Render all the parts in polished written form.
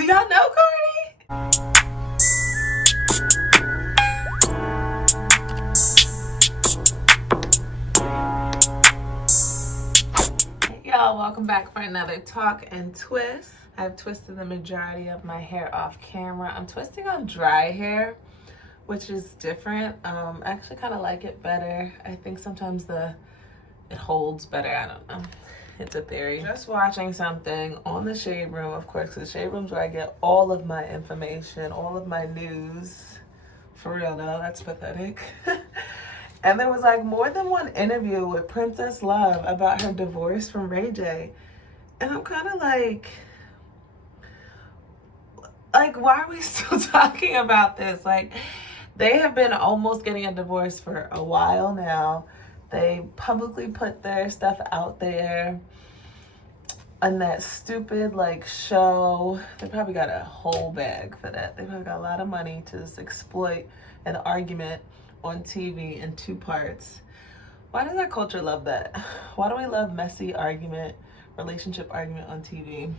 Do y'all know Cardi? Hey y'all, welcome back for another Talk and Twist. I've twisted the majority of my hair off camera. I'm twisting on dry hair, which is different. I actually kind of like it better. I think sometimes it holds better. I don't know. It's a theory. Just watching something on the Shade Room, of course, because the Shade Room's where I get all of my information, all of my news. For real though, that's pathetic. And there was like more than one interview with Princess Love about her divorce from Ray J. And I'm kind of like, why are we still talking about this? Like, they have been almost getting a divorce for a while now. They publicly put their stuff out there on that stupid show. They probably got a whole bag for that. They probably got a lot of money to just exploit an argument on TV in two parts. Why does our culture love that? Why do we love messy argument, relationship argument on TV?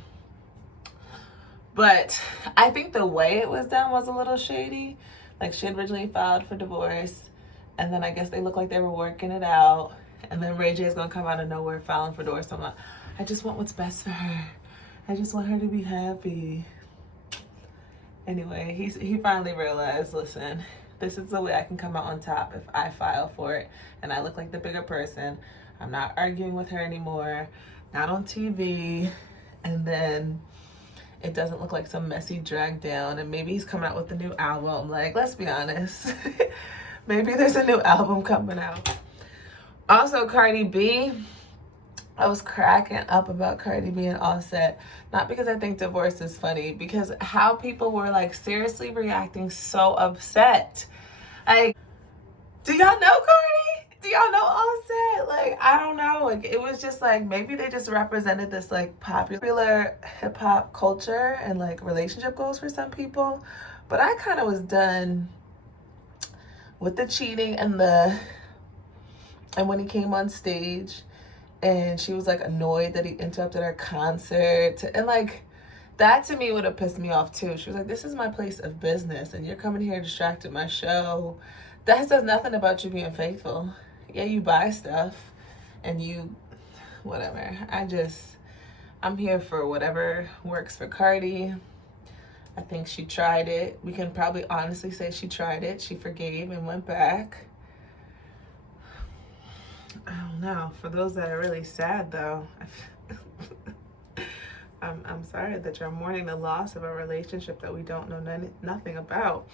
But I think the way it was done was a little shady. Like, she had originally filed for divorce, and then I guess they looked like they were working it out. And then Ray J is gonna come out of nowhere filing for divorce. I'm like, I just want what's best for her. I just want her to be happy. Anyway, he finally realized, listen, this is the way I can come out on top if I file for it and I look like the bigger person. I'm not arguing with her anymore, not on TV, and then it doesn't look like some messy drag down. And maybe he's coming out with a new album. Like, let's be honest. Maybe there's a new album coming out. Also, Cardi B. I was cracking up about Cardi being all set. Not because I think divorce is funny, because how people were seriously reacting so upset. Like, do y'all know Cardi? Do y'all know Offset? I don't know. It was just maybe they just represented this popular hip hop culture and relationship goals for some people. But I kind of was done with the cheating and when he came on stage and she was annoyed that he interrupted her concert. And that to me would have pissed me off too. She was like, this is my place of business and you're coming here distracting my show. That says nothing about you being faithful. Yeah, you buy stuff and you, whatever. I'm here for whatever works for Cardi. I think she tried it. We can probably honestly say she tried it. She forgave and went back. I don't know. For those that are really sad though, I'm sorry that you're mourning the loss of a relationship that we don't know nothing about.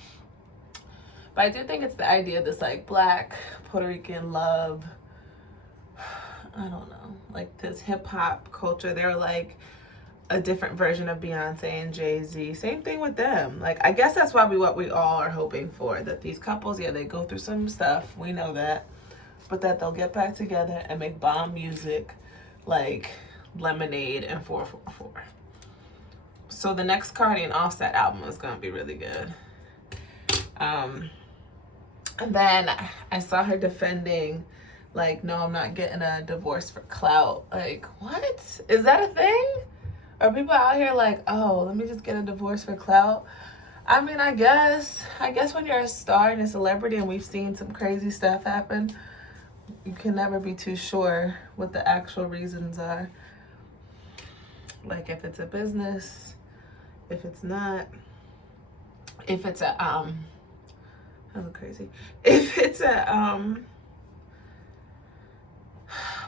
But I do think it's the idea of this Black Puerto Rican love. I don't know, this hip hop culture. They're a different version of Beyonce and Jay-Z. Same thing with them. I guess that's probably what we all are hoping for. That these couples, yeah, they go through some stuff. We know that. But that they'll get back together and make bomb music like Lemonade and 444. So the next Cardi and Offset album is going to be really good. And then I saw her defending, no, I'm not getting a divorce for clout. What? Is that a thing? Are people out here oh, let me just get a divorce for clout? I mean, I guess when you're a star and a celebrity and we've seen some crazy stuff happen, you can never be too sure what the actual reasons are. If it's a business, if it's not, if it's a, I look crazy. If it's a,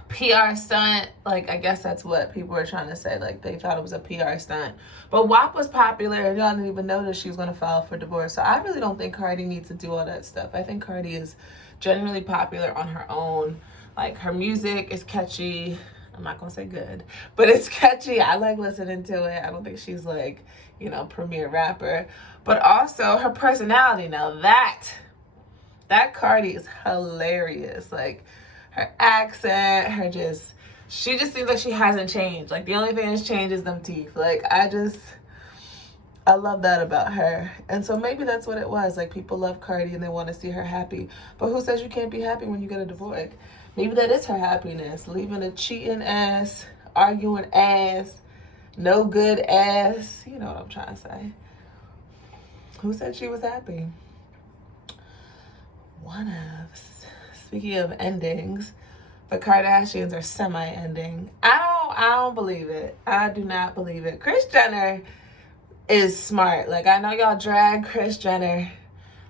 PR stunt, I guess that's what people were trying to say. They thought it was a PR stunt. But WAP was popular and y'all didn't even notice she was going to file for divorce. So I really don't think Cardi needs to do all that stuff. I think Cardi is genuinely popular on her own. Her music is catchy. I'm not going to say good, but it's catchy. I like listening to it. I don't think she's premier rapper. But also her personality. Now that Cardi is hilarious. Her accent, she just seems like she hasn't changed. The only thing that's changed is them teeth. I love that about her. And so maybe that's what it was. People love Cardi and they want to see her happy. But who says you can't be happy when you get a divorce? Maybe that is her happiness. Leaving a cheating ass, arguing ass, no good ass. You know what I'm trying to say. Who said she was happy? One of. Speaking of endings, the Kardashians are semi-ending. I don't believe it. I do not believe it. Kris Jenner is smart. Like, I know y'all drag Kris Jenner.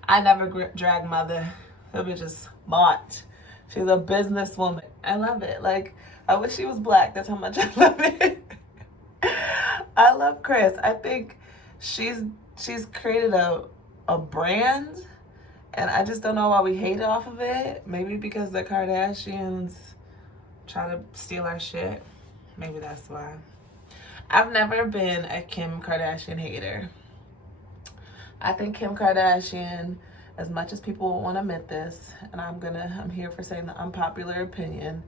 I never drag mother. That bitch is smart. She's a businesswoman. I love it. Like, I wish she was black. That's how much I love it. I love Kris. I think she's created a brand, and I just don't know why we hate off of it. Maybe because the Kardashians try to steal our shit. Maybe that's why. I've never been a Kim Kardashian hater. I think Kim Kardashian, as much as people want to admit this, and I'm here for saying the unpopular opinion,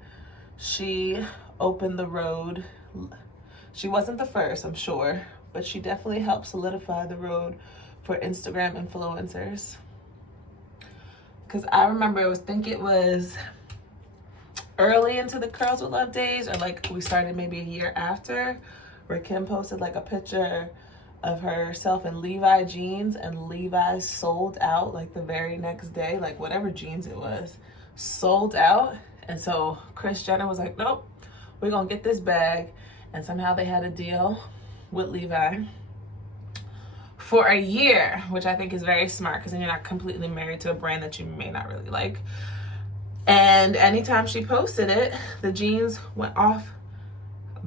she opened the road. She wasn't the first, I'm sure, but she definitely helped solidify the road for Instagram influencers. Because I remember, it was early into the Curls with Love days, or like we started maybe a year after, where Kim posted like a picture of herself in Levi jeans, and Levi's sold out like the very next day, like whatever jeans it was, sold out. And so Kris Jenner was like, nope, we're gonna get this bag. And somehow they had a deal with Levi for a year, which I think is very smart, because then you're not completely married to a brand that you may not really like. And anytime she posted it, the jeans went off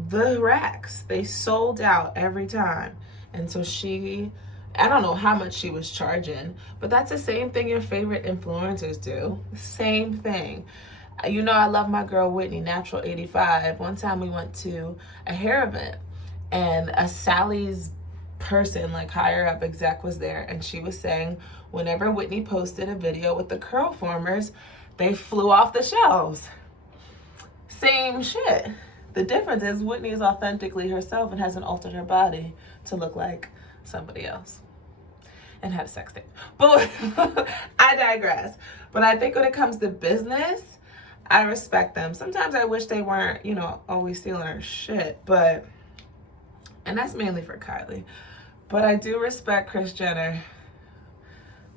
the racks. They sold out every time. And so I don't know how much she was charging, but that's the same thing your favorite influencers do. Same thing. You know, I love my girl Whitney, Natural 85. One time we went to a hair event, and a Sally's person, like higher up exec, was there, and she was saying whenever Whitney posted a video with the curl formers, they flew off the shelves. Same shit. The difference is Whitney is authentically herself and hasn't altered her body to look like somebody else and had a sex tape. But I digress. But I think when it comes to business, I respect them. Sometimes I wish they weren't, always stealing her shit, and that's mainly for Kylie. But I do respect Kris Jenner.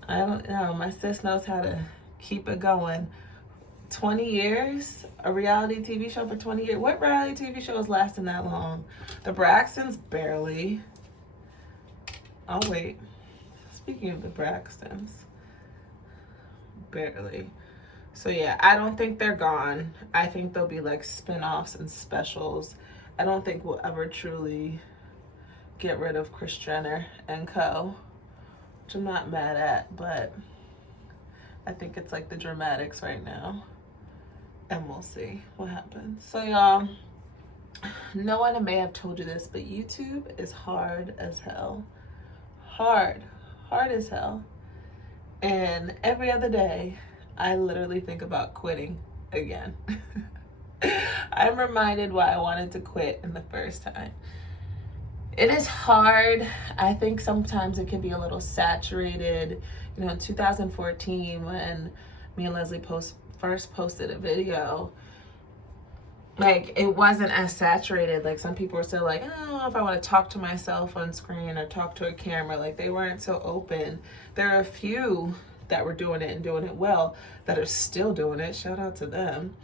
I don't know, my sis knows how to keep it going. 20 years, a reality TV show for 20 years. What reality TV show is lasting that long? The Braxtons, barely. Oh, wait. Speaking of the Braxtons, barely. So yeah, I don't think they're gone. I think there'll be like spin-offs and specials. I don't think we'll ever truly get rid of Kris Jenner and co, which I'm not mad at, but I think it's like the dramatics right now. And we'll see what happens. So y'all, no one may have told you this, but YouTube is hard as hell. Hard as hell. And every other day, I literally think about quitting again. I'm reminded why I wanted to quit in the first time. It is hard. I think sometimes it can be a little saturated. In 2014, when me and Leslie first posted a video, like, it wasn't as saturated. Like, some people were still like, I don't know if I want to talk to myself on screen or talk to a camera. Like, they weren't so open. There are a few that were doing it and doing it well that are still doing it. Shout out to them.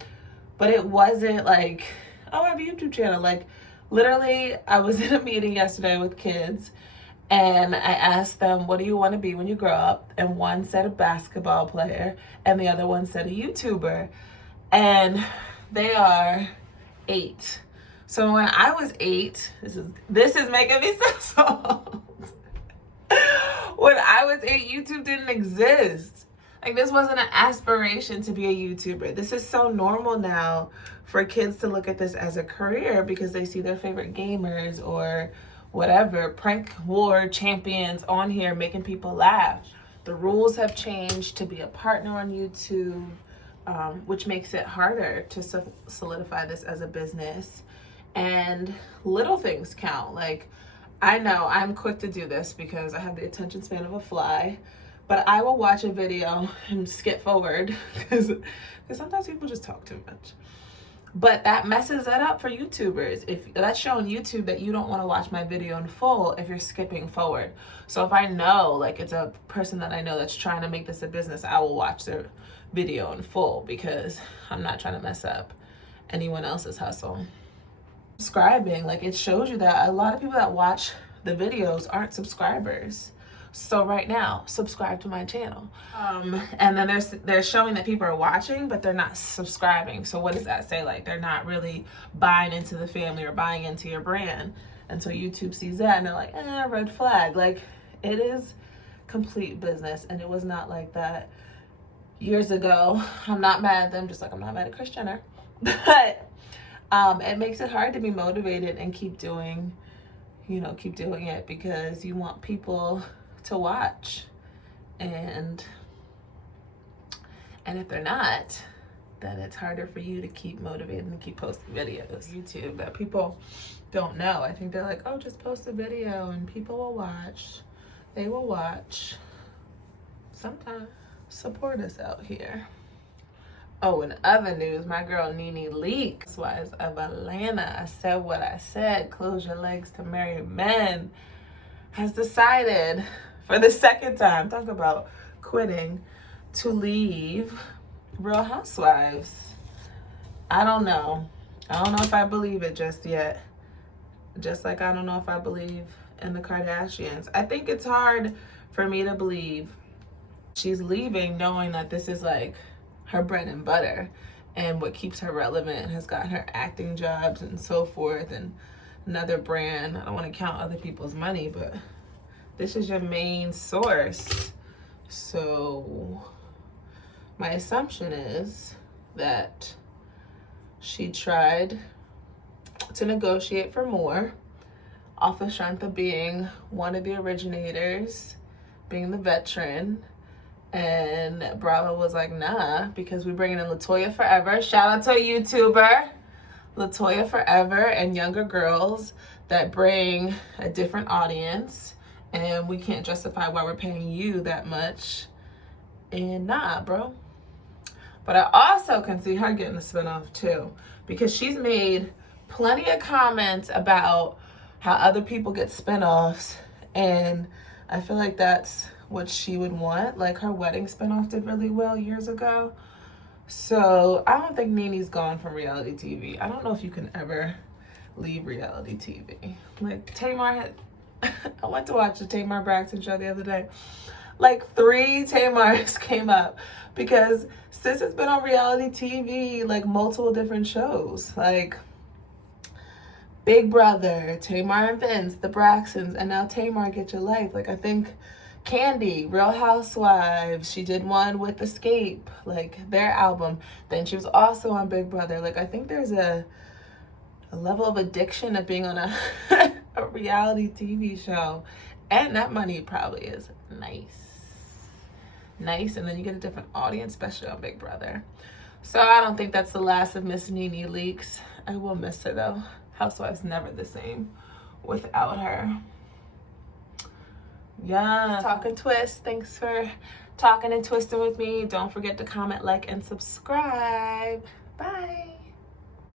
But it wasn't like, oh, I have a YouTube channel. Like, literally, I was in a meeting yesterday with kids, and I asked them, what do you want to be when you grow up? And one said a basketball player, and the other one said a YouTuber. And they are 8. So when I was 8, this is making me so old. When I was 8, YouTube didn't exist. Like, this wasn't an aspiration to be a YouTuber. This is so normal now for kids to look at this as a career because they see their favorite gamers or whatever, prank war champions on here making people laugh. The rules have changed to be a partner on YouTube, which makes it harder to solidify this as a business. And little things count. Like, I know I'm quick to do this because I have the attention span of a fly, but I will watch a video and skip forward because sometimes people just talk too much. But that messes it up for YouTubers. If that's showing YouTube that you don't want to watch my video in full if you're skipping forward. So if I know, like, it's a person that I know that's trying to make this a business, I will watch their video in full because I'm not trying to mess up anyone else's hustle. Subscribing, like, it shows you that a lot of people that watch the videos aren't subscribers. So right now, subscribe to my channel. And then they're showing that people are watching, but they're not subscribing. So what does that say? Like, they're not really buying into the family or buying into your brand. And so YouTube sees that and they're like, red flag. Like, it is complete business. And it was not like that years ago. I'm not mad at them, just like I'm not mad at Kris Jenner. But it makes it hard to be motivated and keep doing it because you want people to watch, and if they're not, then it's harder for you to keep motivated and keep posting videos. YouTube that people don't know. I think they're like, oh, just post a video and people will watch. They will watch. Sometimes. Support us out here. Oh, in other news, my girl Nene Leakes, Housewives of Atlanta, I said what I said, close your legs to married men, has decided for the second time, talk about quitting, to leave Real Housewives. I don't know if I believe it just yet. Just like I don't know if I believe in the Kardashians. I think it's hard for me to believe she's leaving knowing that this is like her bread and butter and what keeps her relevant, has gotten her acting jobs and so forth, and another brand. I don't want to count other people's money, but this is your main source. So my assumption is that she tried to negotiate for more off the strength of being one of the originators, being the veteran. And Bravo was like, nah, because we're bringing in Latoya Forever. Shout out to a YouTuber, Latoya Forever, and younger girls that bring a different audience. And we can't justify why we're paying you that much. And nah, bro. But I also can see her getting a spinoff too, because she's made plenty of comments about how other people get spinoffs. And I feel like that's what she would want. Like, her wedding spinoff did really well years ago. So I don't think Nene's gone from reality TV. I don't know if you can ever leave reality TV. Like, Tamar I went to watch the Tamar Braxton show the other day. Like, 3 Tamars came up because sis has been on reality TV, like multiple different shows. Like Big Brother, Tamar and Vince, the Braxtons, and now Tamar Get Your Life. Like, I think Candy, Real Housewives, she did one with Escape, like their album. Then she was also on Big Brother. Like, I think there's a level of addiction of being on a reality TV show. And that money probably is nice. And then you get a different audience, especially on Big Brother. So I don't think that's the last of Miss Nene Leakes. I will miss her though. Housewives never the same without her. Yeah. Talk and Twist. Thanks for talking and twisting with me. Don't forget to comment, like, and subscribe. Bye.